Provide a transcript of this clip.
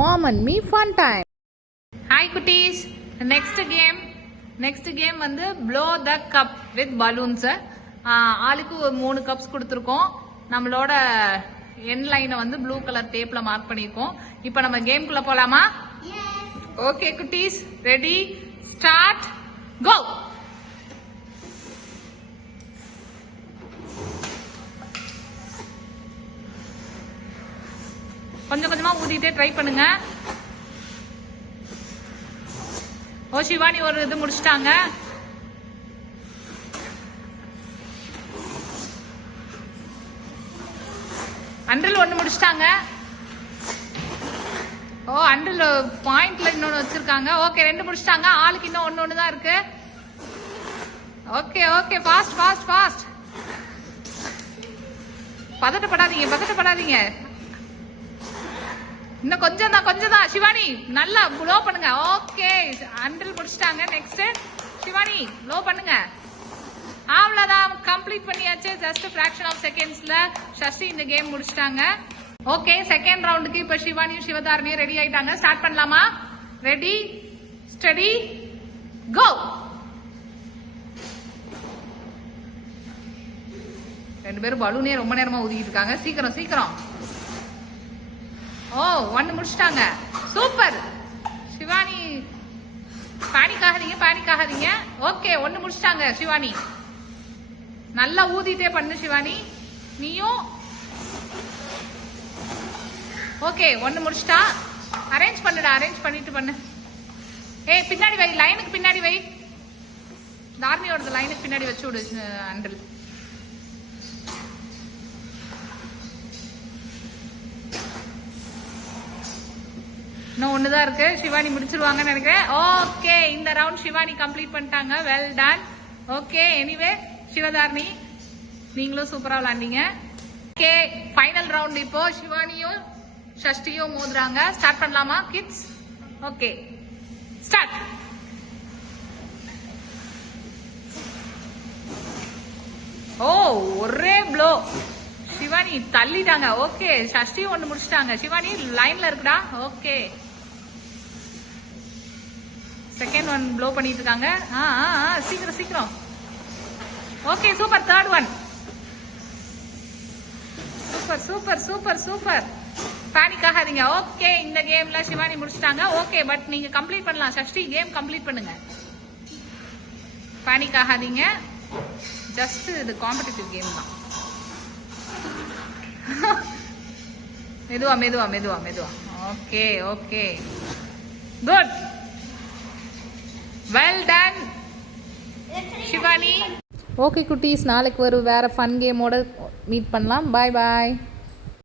Mom and Me Fun Time. Hi குட்டீஸ், next game வந்து blow the cup with balloons. ஆளுக்கு 3 cups கொடுத்துருக்கோம். நம்மளோட என் லைனை வந்து ப்ளூ கலர் டேப்ல மார்க் பண்ணியிருக்கோம். இப்போ நம்ம கேம்குள்ள போலாமா? ஓகே குட்டீஸ், ரெடி, ஸ்டார்ட், கோ. கொஞ்சம் கொஞ்சமா ஊதிட்டே ட்ரை பண்ணுங்க. ஓ சிவானி ஒரு இது முடிச்சிட்டாங்க. அண்டல் ஒண்ணு முடிச்சிட்டாங்க. ஓ அண்டல் பாயிண்ட்ல இன்னொன்னு வச்சிருக்காங்க. ஓகே 2 முடிச்சிட்டாங்க. ஆளுக்கு இன்னும் ஒண்ணு தான் இருக்கு. Okay okay fast fast fast. பதட்டப்படாதீங்க. இன்னும் கொஞ்சம் தான் சிவானி நல்லா ப்ளோ பண்ணுங்க. ஓகே அண்டல் முடிச்சிட்டாங்க. நெக்ஸ்ட் சிவானி ப்ளோ பண்ணுங்க. அவ்வளவுதான், கம்ப்ளீட் பண்ணியாச்சு. ஜஸ்ட் ஃபிராக்ஷன் ஆஃப் செகண்ட்ஸ்ல சஷ்டி இந்த கேம் முடிச்சிட்டாங்க. ஓகே செகண்ட் ரவுண்டுக்கு இப்ப சிவானியும் சிவதாரணியும் ரெடி ஆயிட்டாங்க. ஸ்டார்ட் பண்ணலாமா? Ready steady go. ரெண்டு பேரும் பலூனே ரொம்ப நேரமா ஊதிக்கிட்டு இருக்காங்க. சீக்கிரம். ஓ 1 முடிச்சிட்டாங்க. சூப்பர் சிவானி, பேனிக் ஆகாதீங்க. ஓகே 1 முடிச்சிட்டாங்க சிவானி. நல்லா ஊதிட்டே பண்ணு சிவானி. நீயும் ஓகே 1 முடிச்சிட்டா. அரேஞ்ச் பண்ணிட்டு பண்ணு. ஏய் பின்னாடி வை, லைனுக்கு பின்னாடி வை. தார்மியோட லைனுக்கு பின்னாடி வச்சு விடு அண்டல். இன்னும் ஒண்ணுதான் இருக்கு. சிவானி முடிச்சிருவாங்கன்னு நினைக்கிறேன். ஓகே இந்த ரவுண்ட் சிவானி கம்ப்ளீட் பண்ணிட்டாங்க. Well done. Okay anyway Sivadharani நீங்களும் சூப்பரா விளையாண்டீங்க. ஓகே ஃபைனல் ரவுண்ட் இப்போ சிவானியும் சஷ்டியும் மோதுறாங்க. ஸ்டார்ட் பண்ணலாமா கிட்ஸ்? Okay start. ஓ ஒரே ப்ளோ. சிவானி தள்ளிட்டாங்க. ஓகே சஷ்டியும் 1 முடிச்சிட்டாங்க. சிவானி லைன்ல இருக்குடா. ஓகே செகண்ட் 1 ப்ளோ பண்ணிட்டு இருக்காங்க. சீக்கிரம். Okay super. Third 1 super. Panic ஆகாதீங்க. ஓகே இந்த கேம்ல சிவானி முடிச்சிட்டாங்க. ஓகே பட் நீங்க கம்ப்ளீட் பண்ணலாம். சஷ்டி கேம் கம்ப்ளீட் பண்ணுங்க. பேனிக் ஆகாதீங்க. ஜஸ்ட் இது காம்படிட்டிவ் கேம் தான். மெதுவா. Okay good. Well done Shivani. Okay குட்டீஸ், நாளைக்கு ஒரு வேற ஃபன் கேமோட மீட் பண்ணலாம். பாய்.